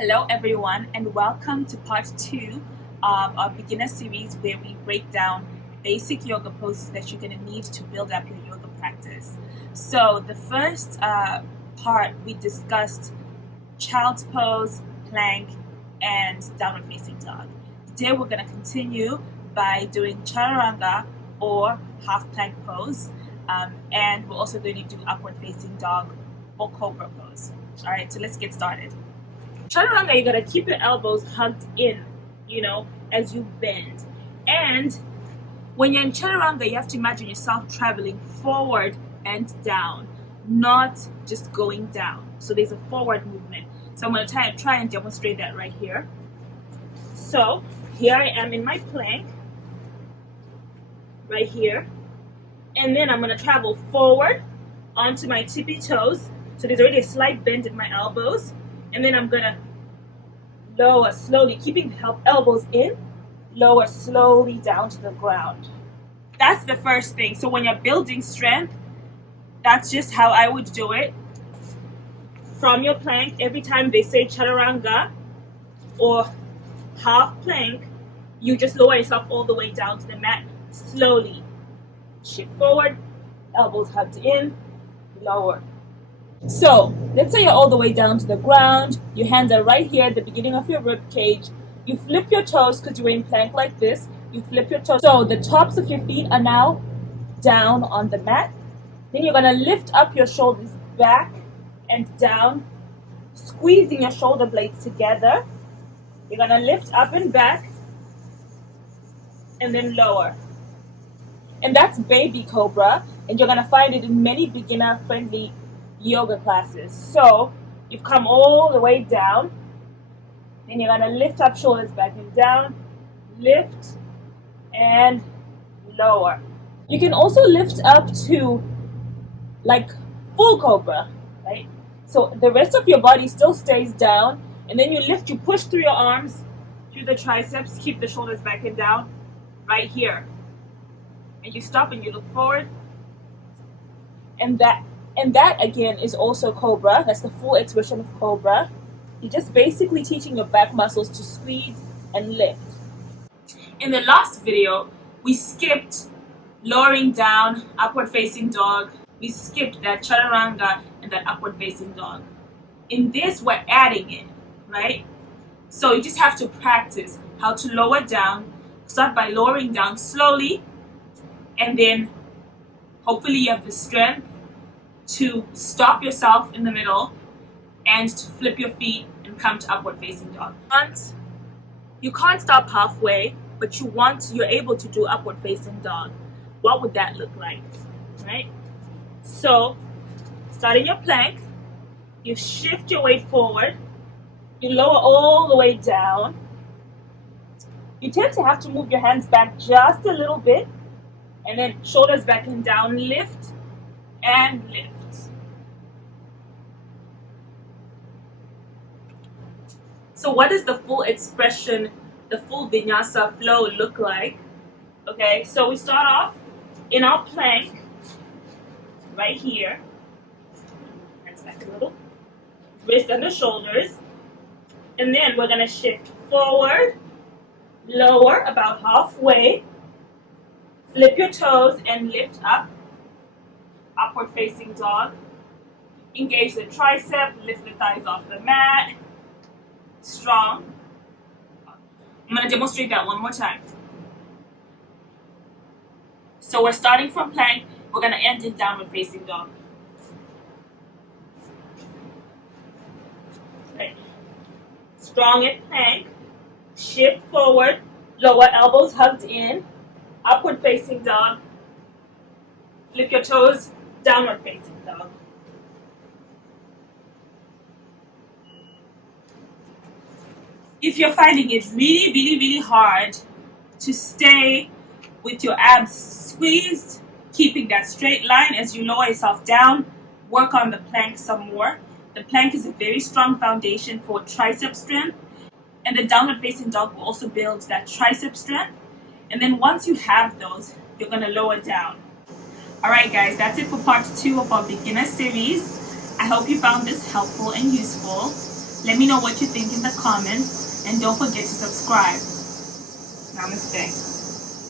Hello everyone, and welcome to part 2 of our beginner series where we break down basic yoga poses that you're going to need to build up your yoga practice. So the first part we discussed child's pose, plank, and downward facing dog. Today we're going to continue by doing chaturanga or half plank pose, and we're also going to do upward facing dog or cobra pose. Alright, so let's get started. Chaturanga, you gotta keep your elbows hugged in, as you bend. And when you're in chaturanga, you have to imagine yourself traveling forward and down, not just going down. So there's a forward movement. So I'm gonna try and demonstrate that right here. So here I am in my plank, right here. And then I'm gonna travel forward onto my tippy toes. So there's already a slight bend in my elbows. And then I'm gonna lower slowly, keeping the elbows in, lower slowly down to the ground. That's the first thing. So when you're building strength, that's just how I would do it. From your plank, every time they say chaturanga or half plank, you just lower yourself all the way down to the mat slowly. Shift forward, elbows hugged in, lower. So let's say you're all the way down to the ground, your hands are right here at the beginning of your rib cage. You flip your toes because you're in plank like this. You flip your toes. So the tops of your feet are now down on the mat. Then you're going to lift up your shoulders back and down, squeezing your shoulder blades together. You're going to lift up and back and then lower. And that's baby cobra, and you're going to find it in many beginner-friendly yoga classes. So you've come all the way down, then you're going to lift up, shoulders back and down, lift and lower. You can also lift up to like full cobra, right? So the rest of your body still stays down, and then you lift, you push through your arms, through the triceps, keep the shoulders back and down, right here. And you stop and you look forward, and that again is also cobra. That's the full expression of cobra. You're just basically teaching your back muscles to squeeze and lift. In the last video, we skipped lowering down, upward facing dog. We skipped that chaturanga and that upward facing dog. In this, we're adding it, right? So you just have to practice how to lower down. Start by lowering down slowly, and then hopefully you have the strength to stop yourself in the middle and to flip your feet and come to upward facing dog. You can't stop halfway, but you're able to do upward facing dog. What would that look like, right? So starting your plank, you shift your weight forward, you lower all the way down. You tend to have to move your hands back just a little bit, and then shoulders back and down, lift and lift. So what does the full expression, the full vinyasa flow look like? Okay, so we start off in our plank, right here. Hands back a little. Wrist under shoulders. And then we're going to shift forward, lower about halfway. Flip your toes and lift up. Upward facing dog. Engage the tricep, lift the thighs off the mat. Strong. I'm going to demonstrate that one more time. So we're starting from plank. We're going to end in downward facing dog. Right. Strong at plank. Shift forward. Lower elbows hugged in. Upward facing dog. Flip your toes. Downward facing dog. If you're finding it really, really, really hard to stay with your abs squeezed, keeping that straight line as you lower yourself down, work on the plank some more. The plank is a very strong foundation for tricep strength, and the downward facing dog will also build that tricep strength. And then once you have those, you're going to lower down. Alright guys, that's it for part 2 of our beginner series. I hope you found this helpful and useful. Let me know what you think in the comments, and don't forget to subscribe. Namaste.